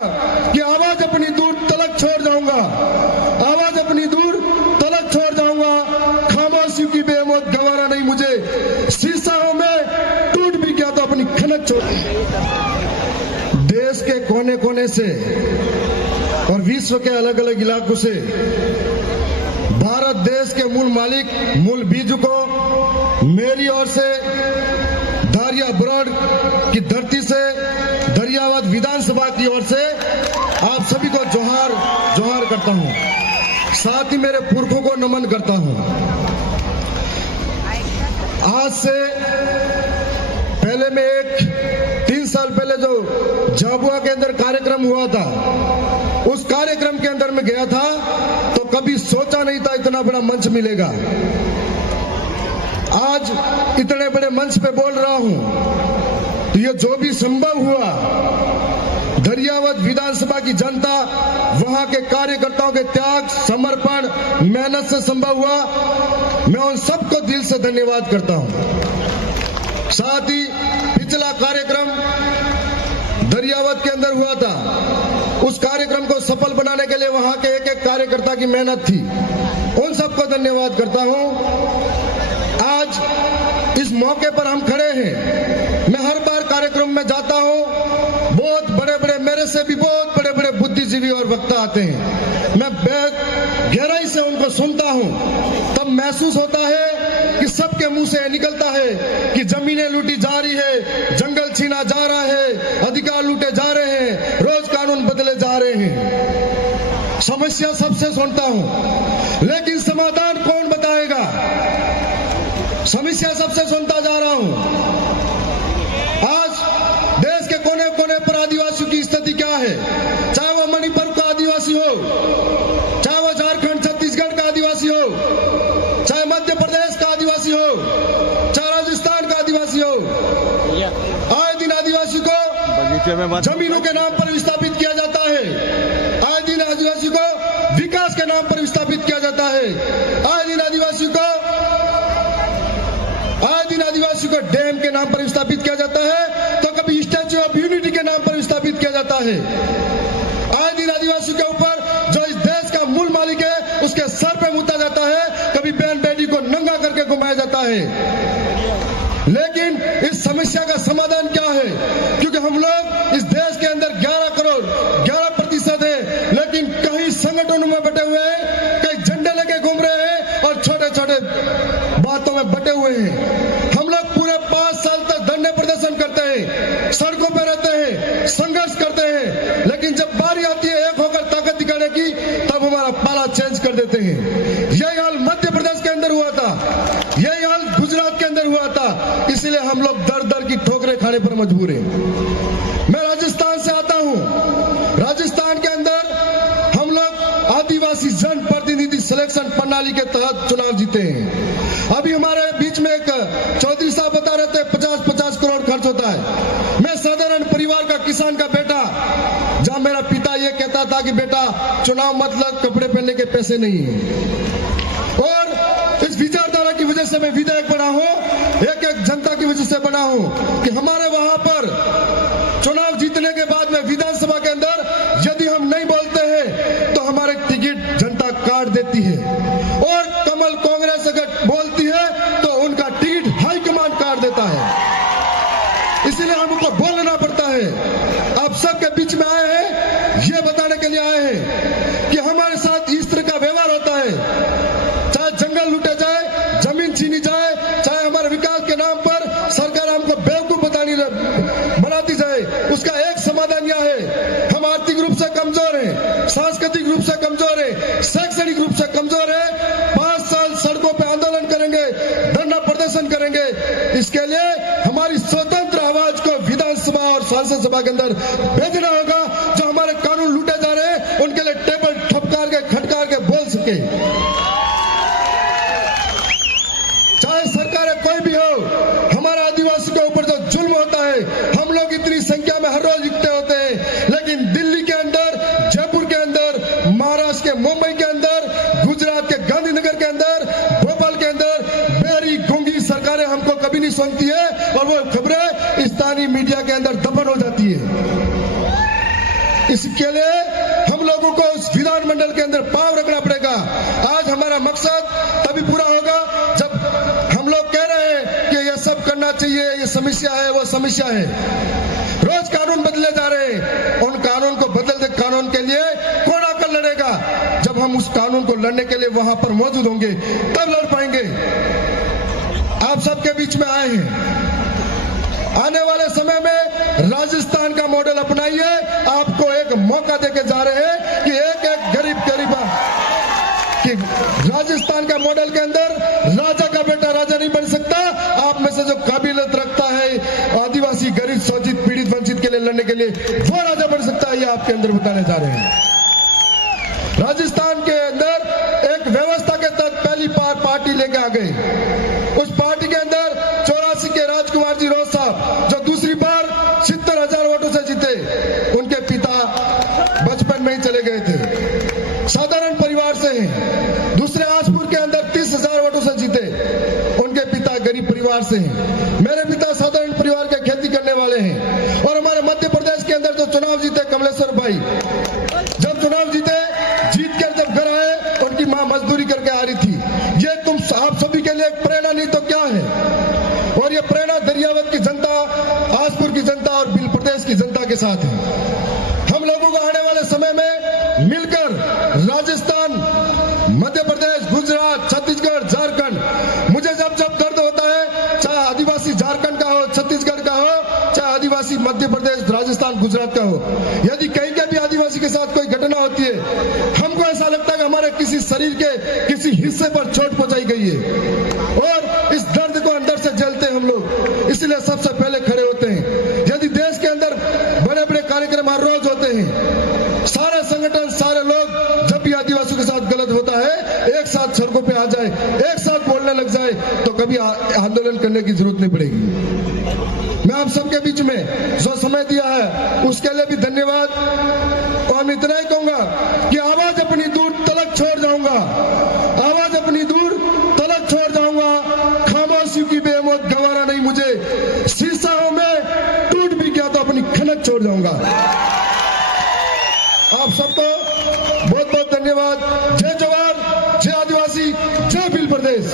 कि आवाज अपनी दूर तलक छोड़ जाऊंगा, आवाज अपनी दूर तलक छोड़ जाऊंगा। खामोशियों की बेमौत गवारा नहीं मुझे, शीशा हूं मैं, टूट भी गया तो अपनी खनक छोड़। देश के कोने कोने से और विश्व के अलग अलग इलाकों से भारत देश के मूल मालिक, मूल बीज को मेरी ओर से धारिया ब्रॉड की धरती से, दरियावत विधानसभा की ओर से आप सभी को जोहार जोहार करता हूं। साथ ही मेरे पुरखों को नमन करता हूं। आज से पहले में 3 साल पहले जो झाबुआ के अंदर कार्यक्रम हुआ था, उस कार्यक्रम के अंदर मैं गया था तो कभी सोचा नहीं था इतना बड़ा मंच मिलेगा। आज इतने बड़े मंच पे बोल रहा हूं तो ये जो भी संभव हुआ, दरियावत विधानसभा की जनता, वहां के कार्यकर्ताओं के त्याग, समर्पण, मेहनत से संभव हुआ। मैं उन सबको दिल से धन्यवाद करता हूं। साथ ही पिछला कार्यक्रम दरियावत के अंदर हुआ था, उस कार्यक्रम को सफल बनाने के लिए वहां के एक एक कार्यकर्ता की मेहनत थी। उन सबको धन्यवाद करता हूं। आज इस मौके पर हम खड़े हैं। मैं हर बार कार्यक्रम में जाता हूं, बहुत बड़े बड़े, मेरे से भी बहुत बड़े बड़े बुद्धिजीवी और वक्ता आते हैं। मैं गहराई से उनको सुनता हूं, तब महसूस होता है कि सबके मुंह से निकलता है कि जमीनें लूटी जा रही है, जंगल छीना जा रहा है, अधिकार लूटे जा रहे हैं, रोज कानून बदले जा रहे हैं। समस्या सबसे सुनता हूं, लेकिन समाधान कौन बताएगा? समस्या सबसे सुनता जा रहा हूं। आज देश के कोने कोने पर आदिवासियों की स्थिति क्या है? चाहे वो मणिपुर का आदिवासी हो, चाहे वो झारखंड छत्तीसगढ़ का आदिवासी हो, चाहे मध्य प्रदेश का आदिवासी हो, चाहे राजस्थान का आदिवासी हो, आए दिन आदिवासी को जमीनों के नाम पर विस्थापित किया जाता है। आए दिन आदिवासी को विकास के नाम पर विस्थापित किया जाता है। आए दिन आदिवासी को डैम के नाम पर विस्थापित किया जाता है, तो कभी स्टैच्यू ऑफ यूनिटी के नाम पर विस्थापित किया जाता है। आए दिन आदिवासी के ऊपर जो इस देश का मूल मालिक है, उसके सर पे मुद्दा जाता है, कभी बहन बेटी को नंगा करके घुमाया जाता है। लेकिन इस समस्या का समाधान क्या है? क्योंकि हम लोग इस देश के अंदर 11 करोड़ 11% है, लेकिन कहीं संगठनों में बटे हुए हैं, कहीं झंडे लेके घूम रहे हैं और छोटे छोटे बातों में बटे हुए हैं। हम लोग पूरे 5 साल तक धरने प्रदर्शन करते हैं, सड़कों पर रहते हैं, संघर्ष करते हैं, लेकिन जब बारी आती है एक होकर ताकत दिखाने की, तब हमारा पाला चेंज कर देते हैं। यही हाल मध्य प्रदेश के अंदर हुआ था, यही हाल गुजरात के अंदर हुआ था। इसलिए हम लोग दर दर की ठोकरें खाने पर मजबूर हैं। मैं राजस्थान से आता हूं। राजस्थान के अंदर हम लोग आदिवासी जन प्रतिनिधि सिलेक्शन प्रणाली के तहत चुनाव जीते हैं। अभी हमारे बीच में एक चौधरी साहब बता रहे थे 50-50 करोड़ खर्च होता है। मैं साधारण परिवार का किसान का बेटा, जहां मेरा पिता ये कहता था कि बेटा चुनाव मतलब कपड़े पहनने के पैसे नहीं है, और इस विचारधारा की वजह से मैं विधायक बना हूं, एक एक जनता की वजह से बना हूं कि हमारे वहां पर चुनाव जीतने के बाद में विधानसभा के अंदर यदि हम नहीं बोलते हैं तो हमारे टिकट जनता काट देती है, और कमल कांग्रेस अगर बोलती है तो उनका टिकट हाईकमान काट देता है। इसलिए हमको बोलना पड़ता है। आप सबके बीच में आए हैं, ये बताने के लिए आए हैं कि हमारे साथ इस तरह का व्यवहार होता है। चाहे जंगल लूटे जाए, जमीन छीनी जाए, चाहे हमारे विकास के नाम पर सरकार हमको बेवकूफ बनाती जाए, उसका एक समाधान यह है, हम आर्थिक रूप से कमजोर हैं, सांस्कृतिक रूप से कमजोर हैं, शैक्षणिक रूप से कमजोर हैं। 5 साल सड़कों पे आंदोलन करेंगे, धरना प्रदर्शन करेंगे। इसके लिए हमारी स्वतंत्र आवाज को विधानसभा और संसद सभा के अंदर भेजना होगा। जो हमारे कानून लूटे जा रहे हैं, उनके लिए टेबल ठपकार के खटकार के बोल सके। चाहे सरकारें कोई भी हो, हमारे आदिवासी के ऊपर जो जुल्म होता है, हम लोग इतनी संख्या में हर रोज इकट्ठे होते हैं, लेकिन दिल्ली के अंदर, जयपुर के अंदर, महाराष्ट्र के मुंबई के अंदर, गुजरात के गांधीनगर के अंदर, भोपाल के अंदर बेरी गूंगी सरकारें हमको कभी नहीं सुनती है, और वो खबरें स्थानीय मीडिया के अंदर दफन हो जाती है। इसके लिए हम लोगों को उस विधानमंडल के अंदर पाव रखना पड़ेगा। आज हमारा मकसद तभी पूरा होगा जब हम लोग कह रहे हैं कि ये सब करना चाहिए, ये समस्या है, वो समस्या है। रोज कानून बदले जा रहे हैं, उन कानून को बदलते कानून के लिए कौन आकर लड़ेगा? जब हम उस कानून को लड़ने के लिए वहां पर मौजूद होंगे तब लड़ पाएंगे। आप सबके बीच में आए हैं, आने वाले समय में राजस्थान का मॉडल अपनाइए। आपको एक मौका देके जा रहे हैं कि एक एक गरीब कि राजस्थान का मॉडल के अंदर राजा का बेटा राजा नहीं बन सकता। आप में से जो काबिलियत रखता है आदिवासी, गरीब, शोषित, पीड़ित, वंचित के लिए लड़ने के लिए, वो राजा बन सकता है। ये आपके अंदर बताने जा रहे हैं। राजस्थान के अंदर एक व्यवस्था के तहत पहली बार पार्टी लेके आ गई। उस पार्टी के अंदर 84 के राजकुमार जी रोज साहब जो दूसरी बार 70,000 वोटों से जीते, उनके पिता बचपन में ही चले गए थे, साधारण परिवार से हैं। दूसरे आसपुर के अंदर 30,000 वोटों से जीते, उनके पिता गरीब परिवार से हैं। मेरे पिता साधारण परिवार के खेती करने वाले हैं। और हमारे मध्य प्रदेश के अंदर जो चुनाव जीते कमलेश्वर भाई, जब चुनाव जीते, जीत कर जब घर आए, उनकी मां मजदूरी करके आ रही थी। ये तुम आप सभी के लिए प्रेरणा नहीं तो क्या है? और ये प्रेरणा दरियावत की जनता, आसपुर की जनता और बिल प्रदेश की जनता के साथ है। हम लोगों को आने वाले समय में मिलकर राजस्थान, मध्य प्रदेश, गुजरात, छत्तीसगढ़, झारखंड, मुझे जब जब दर्द होता है, चाहे आदिवासी झारखंड का हो, छत्तीसगढ़ का हो, चाहे आदिवासी मध्य प्रदेश, राजस्थान, गुजरात का हो, यदि कहीं के भी आदिवासी के साथ कोई घटना होती है, हमको ऐसा लगता है कि हमारे किसी शरीर के किसी हिस्से पर चोट पहुंचाई गई है और इस दर्द को अंदर से झेलते हैं हम लोग, इसलिए सबसे पहले खड़े होते हैं। यदि देश के अंदर बड़े बड़े कार्यक्रम हर रोज होते हैं, सारे संगठन, सारे लोग जब भी आदिवासियों के साथ गलत होता है एक साथ सड़कों पे आ जाए, एक साथ बोलने लग जाए, तो कभी आंदोलन करने की जरूरत नहीं पड़ेगी। मैं आप सबके बीच में जो समय दिया है उसके लिए भी धन्यवाद। और मैं इतना ही कहूंगा कि आवाज अपनी दूर तलक छोड़ जाऊंगा, आवाज अपनी दूर तलक छोड़ जाऊंगा। खामोशी की बेमौत गंवारा नहीं मुझे, शीशा हूं मैं, टूट भी गया तो अपनी खनक छोड़ जाऊंगा। आप सबको बहुत बहुत धन्यवाद। जय जवान, जय आदिवासी, जय बिल प्रदेश।